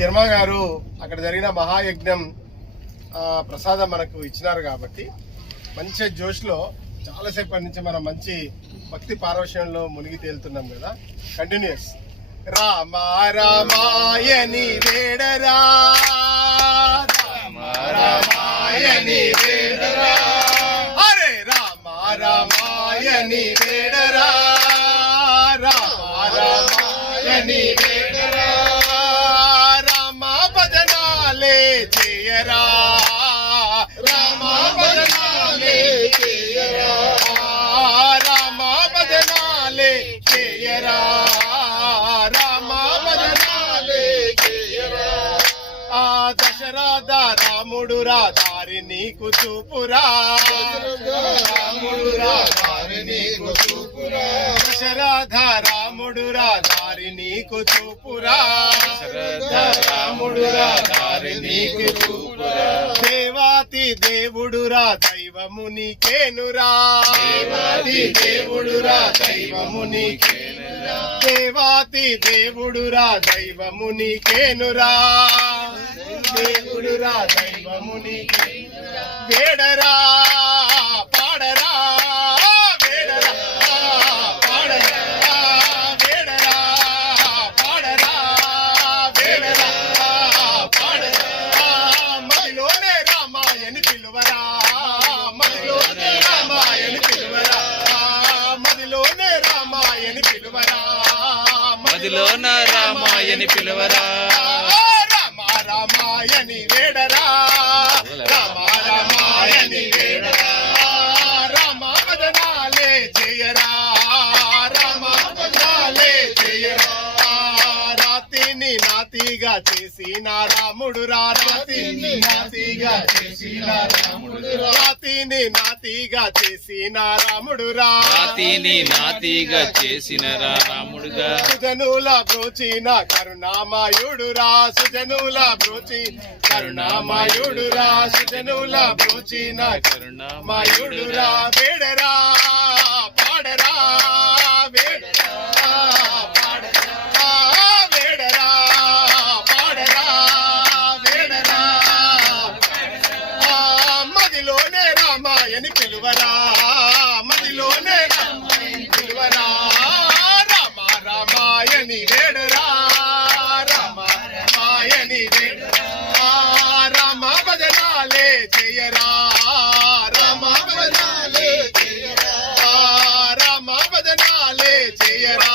శర్మ గారు అక్కడ జరిగిన మహాయజ్ఞం ప్రసాదం మనకు ఇచ్చినారు కాబట్టి మంచి జోష్లో చాలాసేపటి నుంచి మనం మంచి భక్తి పారవశ్యంలో మునిగి తేలుతున్నాం కదా. కంటిన్యూస్ రామ రామాయణి వేడరా. రామ వేడరా. అరే రామ రామాయణి వేడరా. రామ వేడరా. చేయరా? రామ భజనాలే చేయరా? రామ భజనాలే చేయరా? రామ భజనాలే చేయరా? ఆ దశరథ రాముడు రా దారి నీకు చూపురా. రాముడు రా దారి నీకు చూపురా. దశరథ రాముడు రా దారి నీకు చూపురా. దశరథ రాముడు రా దేవాతి దేవుడురా దైవము నీకేనురా. దేవాతి దేవుడురా దైవము నీకేనురా. దేవాతి దేవుడురా దైవము నీకేనురా. దేవుడురా దైవము నీకేనురా. వేడరా మదిలోన రామాయని పిలువరా. రామ రామాయని వేడరా. చేసిన రాముడు రా రాతిని నాతిగా చేసిన రాముడు రాతిని నాతిగా చేసిన రాముడు రా. రాతిని నాతిగా చేసిన రా రాముడుగా సుజనుల బ్రోచిన కరుణామయుడురా సుజనుల బ్రోచి కరుణామయుడురా సుజనుల బ్రోచిన కరుణామయుడురా వేడరా. కమ్మని పిలువరా? మదిలోనే కమ్మని పిలువరా? రామ రామాయని వేడరా. రామ రామాయని వేడరా. రామ భజనాలే చేయరా. రామ భజనాలే చేయరా. రామ భజనాలే చేయరా.